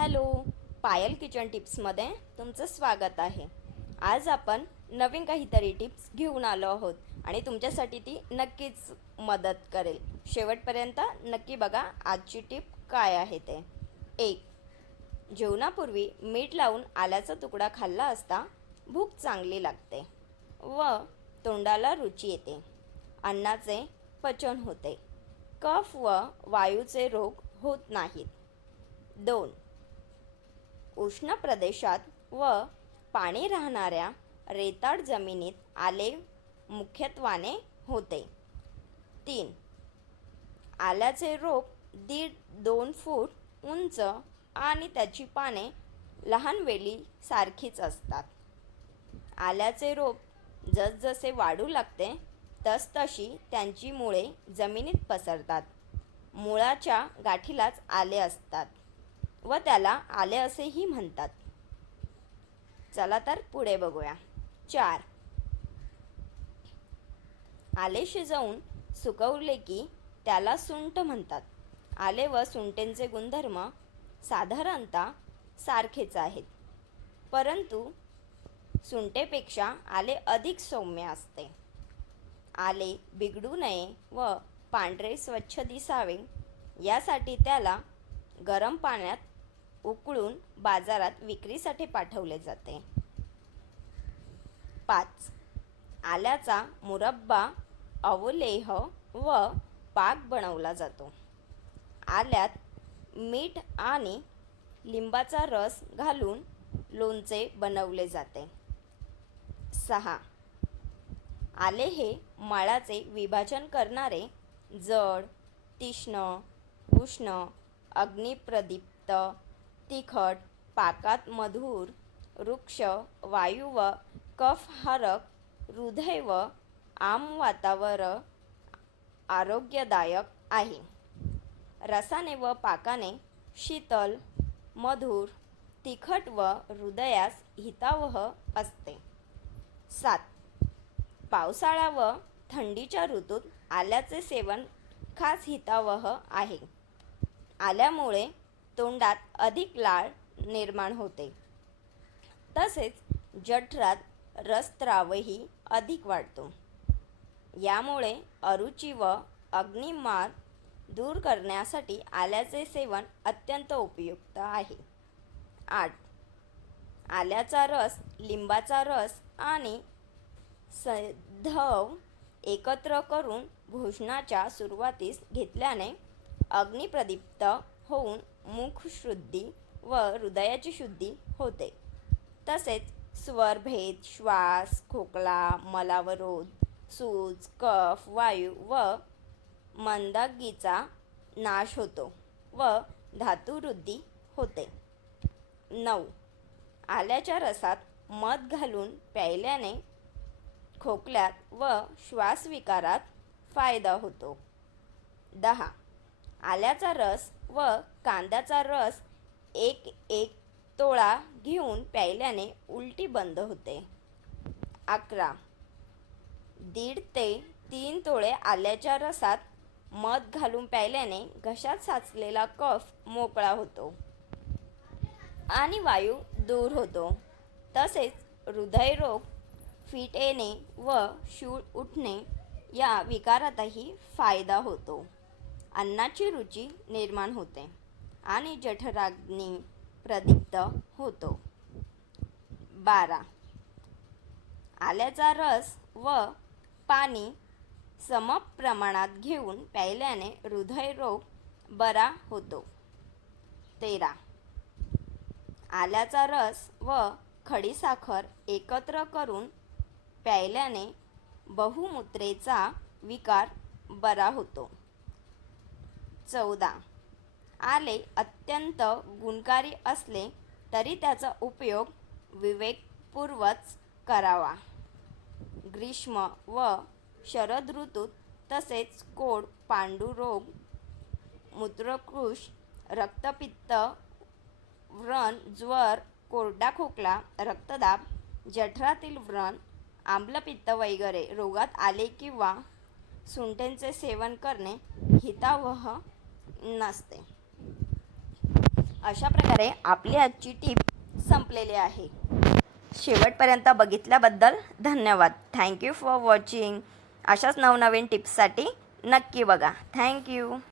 Hello, पायल kitchen टिप्समध्ये तुमचं स्वागत आहे. आज आपण नवीन काहीतरी टिप्स घेऊन आलो आहोत आणि तुमच्यासाठी ती नक्कीच मदत करेल. शेवटपर्यंत नक्की बघा आजची टिप काय आहे ते. 1. जेवणापूर्वी मीठ लावून आल्याचा तुकडा खाल्ला असता भूक चांगली लागते व तोंडाला रुची येते. अन्नाचे पचन होते. कफ व वायूचे रोग होत नाहीत. 2. उष्ण प्रदेशात व पाणी राहणाऱ्या रेताड जमिनीत आले मुख्यत्वाने होते. 3. आल्याचे रोप 1.5-2 फूट उंच आणि त्याची पाने लहान वेली सारखीच असतात. आल्याचे रोप जसजसे वाढू लागते तसतशी त्यांची मुळे जमिनीत पसरतात. मुळाच्या गाठीलाच आले असतात व त्याला आले असेही म्हणतात. चला तर पुढे बघूया. 4. आले शिजवून सुकवले की त्याला सुंठ म्हणतात. आले व सुंठेंचे गुणधर्म साधारणतः सारखेच आहेत, परंतु सुंठेपेक्षा आले अधिक सौम्य असते. आले बिघडू नये व पांढरे स्वच्छ दिसावे यासाठी त्याला गरम पाण्यात उकळून बाजारात विक्रीसाठी पाठवले जाते. 5. आल्याचा मुरब्बा, अवलेह व पाक बनवला जातो. आल्यात मीठ आणि लिंबाचा रस घालून लोणचे बनवले जाते. 6. आले हे मळाचे विभाजन करणारे जड, तीक्ष्ण, उष्ण, अग्निप्रदीप्त, तिखट, पाकात मधुर, वृक्ष, वायू व कफहारक, हृदय व आमवातावर आरोग्यदायक आहे. रसाने व पाकाने शीतल, मधुर, तिखट व हृदयास हितावह असते. 7. पावसाळा व थंडीच्या ऋतूत आल्याचे सेवन खास हितावह आहे. आल्यामुळे तोंडात अधिक लाळ निर्माण होते, तसेच जठरात रसस्रावही अधिक वाढतो. यामुळे अरुची व अग्निमाद दूर करण्यासाठी आल्याचे सेवन अत्यंत उपयुक्त आहे. 8. आल्याचा रस, लिंबाचा रस आणि सैंधव एकत्र करून भोजनाच्या सुरुवातीस घेतल्याने अग्निप्रदीप्त होऊन मुखशुद्धी व हृदयाची शुद्धी होते. तसेच स्वरभेद, श्वास, खोकला, मलावरोध, सूज, कफ, वायू व मंदागीचा नाश होतो व धातुवृद्धी होते. 9. आल्याच्या रसात मध घालून प्यायल्याने खोकल्यात व श्वासविकारात फायदा होतो. 10. आल्याचा रस व कांद्याचा रस 1 तोळा घेऊन प्यायल्याने उलटी बंद होते. 11. 1.5 ते 3 तोळे आल्याच्या रसात मध घालून प्यायल्याने घशात साचलेला कफ मोकळा होतो आणि वायू दूर होतो. तसेच हृदयरोग, फिट येणे व शूळ उठणे या विकारातही फायदा होतो. अन्नाची रुची निर्माण होते आणि जठराग्नी प्रदीप्त होतो. 12. आल्याचा रस व पाणी समप्रमाणात घेऊन प्यायल्याने हृदयरोग बरा होतो. 13. आल्याचा रस व खडीसाखर एकत्र करून प्यायल्याने बहुमूत्रेचा विकार बरा होतो. 14. आले अत्यंत गुणकारी असले तरी त्याचा उपयोग विवेकपूर्वक करावा. ग्रीष्म व शरद ऋतूत तसेच कोड, पांडुरोग, मूत्रकृश, रक्तपित्त, व्रण, ज्वर, कोरडा खोकला, रक्तदाब, जठरातील व्रण, आम्लपित्त वगैरे रोगात आले किंवा सुंठेंचे सेवन करणे हितावह नसते. अशा प्रकारे आपली आजची टीप संपलेली आहे. शेवटपर्यंत बघितल्याबद्दल धन्यवाद. Thank you for watching. अशाच नवनवीन टिप्ससाठी नक्की बघा. थँक्यू.